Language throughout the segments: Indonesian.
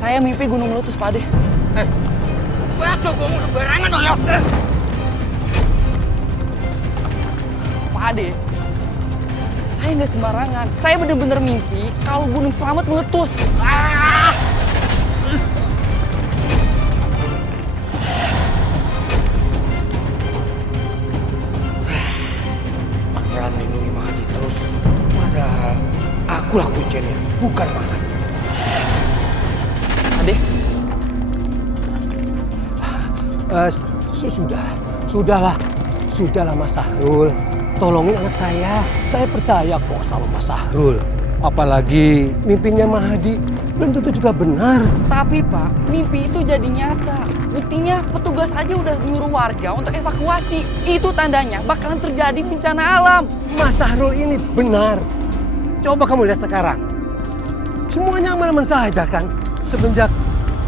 Saya mimpi gunung meletus, Pak Ade. Aja ngomong sembarangan loh ya. Pak Ade, saya nggak sembarangan. Saya bener-bener mimpi kalau Gunung Slamet meletus. Pangeran lindungi Mahadi terus. Padahal akulah kuncinya, bukan Mahadi. Ade, Sudahlah Mas Sahrul. Tolongin anak saya. Saya percaya kok sama Mas Sahrul. Apalagi mimpinya Mahadi belum tentu juga benar. tapi Pak, mimpi itu jadi nyata. Buktinya petugas aja udah nyuruh warga untuk evakuasi. Itu tandanya bakalan terjadi bencana alam. Mas Sahrul ini benar. Coba kamu lihat sekarang. Semuanya aman-aman saja kan? Semenjak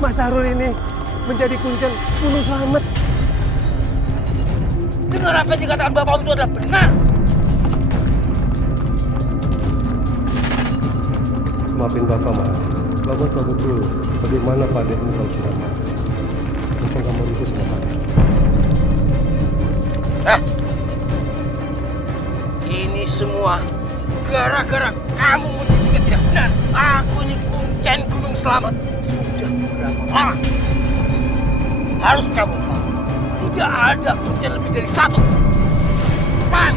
Mas Sahrul ini menjadi kuncen Gunung Slamet. Dengar apa yang dikatakan Bapak itu adalah benar. Maafin Bapak, Mas. Bapak tahu betul bagaimana Pak Dek ini kalau sudah mati. Bukan kamu itu sama Pak Dek. Ini semua gara-gara kamu mendidik tidak benar. Aku ini kuncen Gunung Slamet. Sudah berapa lama? Harus kamu tahu. Tidak ada kuncen lebih dari satu. Pan!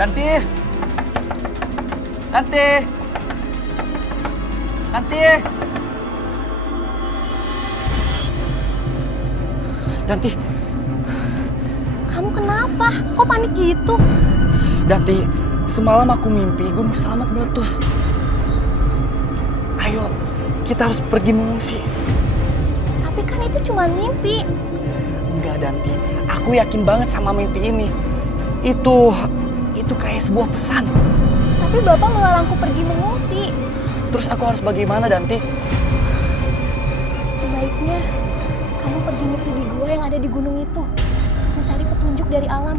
Danti! Danti! Danti! Danti! Kamu kenapa? Kok panik gitu? Danti, semalam aku mimpi Gunung Slamet meletus. Ayo, kita harus pergi mengungsi. Tapi kan itu cuma mimpi. Enggak, Danti. Aku yakin banget sama mimpi ini. Itu kayak sebuah pesan. Tapi Bapak melarangku pergi mengungsi. Terus aku harus bagaimana, Danti? Sebaiknya kamu pergi nyepi di gua yang ada di gunung itu. Mencari petunjuk dari alam.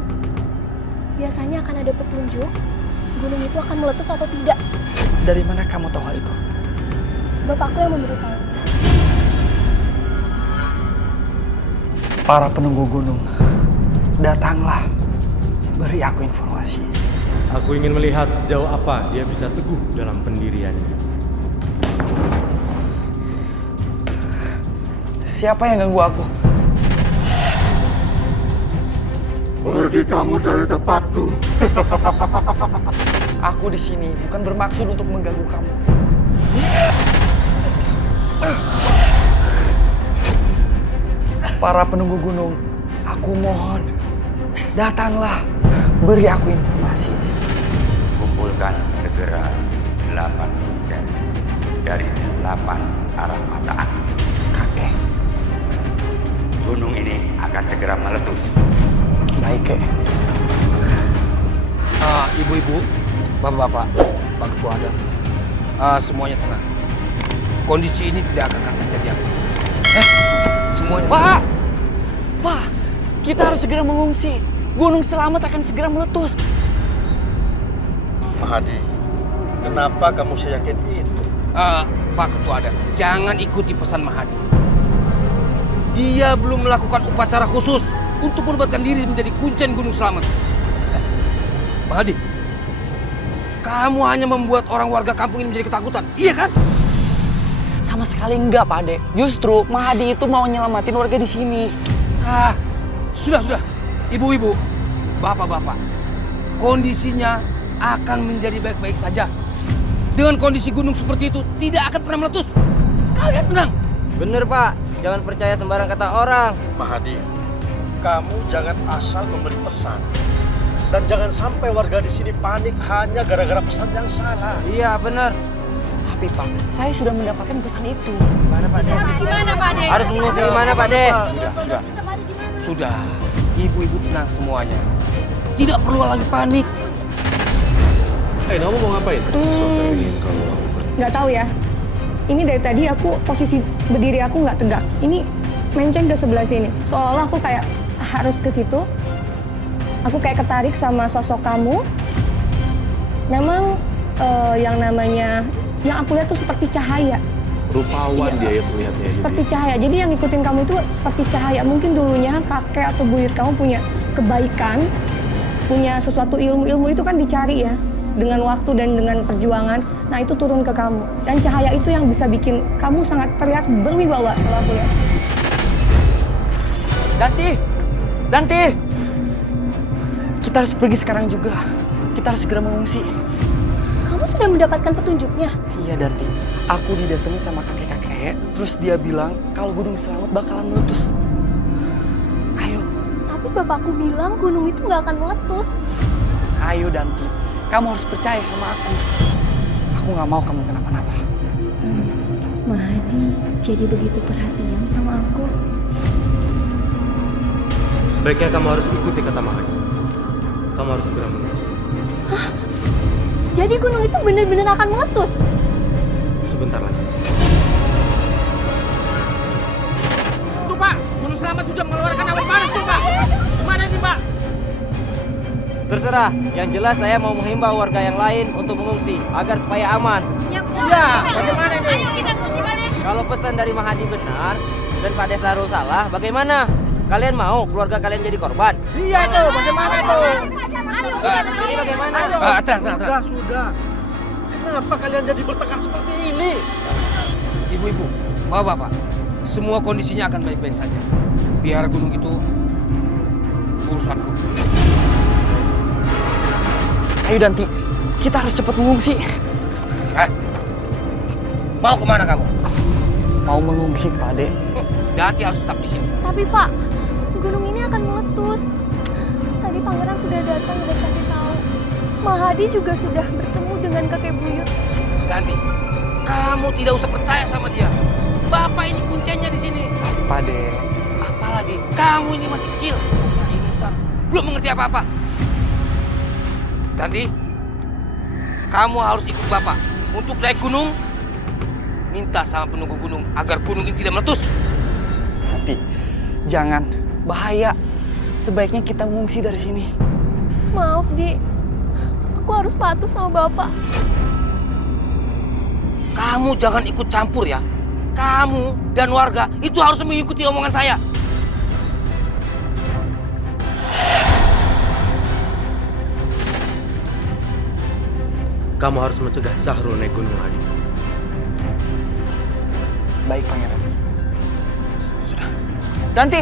Biasanya akan ada petunjuk, gunung itu akan meletus atau tidak. Dari mana kamu tahu hal itu? Bapakku yang memberitahu. Para penunggu gunung, datanglah. Beri aku informasi. Aku ingin melihat sejauh apa dia bisa teguh dalam pendiriannya. Siapa yang ganggu aku? Pergi kamu dari tempatku. Aku di sini bukan bermaksud untuk mengganggu kamu. Para penunggu gunung, aku mohon, datanglah, beri aku informasi. Kumpulkan segera 8 kuncen dari 8 arah mata angin. Kakek, Gunung ini akan segera meletus. baik, Kek. Ibu-ibu, bapak-bapak, Pak Ketua Adat, semuanya tenang. Kondisi ini tidak akan terjadi apa. Semuanya. Pak! Pak! Kita harus segera mengungsi. Gunung Slamet akan segera meletus. Mahadi, kenapa kamu seyakin itu? Pak Ketua Adat, jangan ikuti pesan Mahadi. Dia belum melakukan upacara khusus untuk menobatkan diri menjadi kuncen Gunung Slamet. Mahadi, kamu hanya membuat orang warga kampung ini menjadi ketakutan, iya kan? Sama sekali enggak, Pak Ade. Justru Mahadi itu mau nyelamatin warga di sini. Sudah. Ibu-ibu, bapak-bapak, kondisinya akan menjadi baik-baik saja. Dengan kondisi gunung seperti itu, tidak akan pernah meletus. Kalian tenang. Bener Pak, jangan percaya sembarang kata orang. Mahadi, kamu jangan asal memberi pesan. Dan jangan sampai warga di sini panik hanya gara-gara pesan yang salah. Iya bener. Tapi Pak, saya sudah mendapatkan pesan itu. Gimana Pak De? Gimana Pak De? Harus mengungsi gimana Pak De? Sudah. Ibu-ibu tenang semuanya. Tidak perlu lagi panik. Kamu mau ngapain? Sesuatu yang ingin kamu lakukan. Nggak tahu ya. Ini dari tadi aku posisi berdiri aku nggak tegak. Ini menceng ke sebelah sini. Seolah-olah aku kayak harus ke situ. Aku kayak ketarik sama sosok kamu. Memang yang namanya, yang aku lihat tuh seperti cahaya. Rupawan Iya. dia ya terlihatnya. Seperti cahaya. Jadi yang ngikutin kamu itu seperti cahaya. Mungkin dulunya kakek atau buyut kamu punya kebaikan, punya sesuatu ilmu itu kan dicari ya. Dengan waktu dan dengan perjuangan, nah itu turun ke kamu. Dan cahaya itu yang bisa bikin kamu sangat terlihat berwibawa kalau aku lihat. Danti! Kita harus pergi sekarang juga. Kita harus segera mengungsi. Kamu sudah mendapatkan petunjuknya? Iya Danti, aku didatengin sama kakek-kakek, terus dia bilang kalau Gunung Selamat bakalan meletus. Ayo, Tapi bapakku bilang gunung itu nggak akan meletus. ayo Danti, kamu harus percaya sama aku. Aku nggak mau kamu kenapa-napa. Mahadi jadi begitu perhatian sama aku. Sebaiknya kamu harus ikuti kata Mahadi. Kamu harus segera mengungsi. Jadi gunung itu benar-benar akan meletus? Sebentar lagi. Tuh Pak, Gunung Selamat sudah mengeluarkan awan panas tuh Pak. Gimana sih Pak? Terserah, yang jelas saya mau menghimbau warga yang lain untuk mengungsi agar supaya aman. Iya, bagaimana nih? Kalau pesan dari Mahadi benar dan Pak Desarul salah, bagaimana? Kalian mau keluarga kalian jadi korban? Iya tuh, bagaimana tuh? Jadi bagaimana? Sudah. Kenapa kalian jadi bertengkar seperti ini? Ibu-ibu, bapak-bapak, semua kondisinya akan baik-baik saja. Biar gunung itu urusanku. Ayo Danti, kita harus cepat mengungsi. Mau kemana kamu? Mau mengungsi, Pak Ade. Danti harus tetap di sini. Tapi Pak, gunung ini akan meletus. Tadi Pangeran sudah datang dan kasih tahu. Mahadi juga sudah bertemu dengan kakek buyut. Danti, kamu tidak usah percaya sama dia. Bapak ini kuncinya di sini. Pak Ade. Apalagi kamu ini masih kecil, bocah ingusan, belum mengerti apa-apa. Danti, kamu harus ikut Bapak untuk naik gunung. Minta sama penunggu gunung agar gunung ini tidak meletus. Danti, jangan. Bahaya. Sebaiknya kita mengungsi dari sini. Maaf, Di. Aku harus patuh sama Bapak. Kamu jangan ikut campur ya. Kamu dan warga itu harus mengikuti omongan saya. Kamu harus mencegah Syahrul naik gunung lagi. Baik, Pangeran. Sudah. Danti,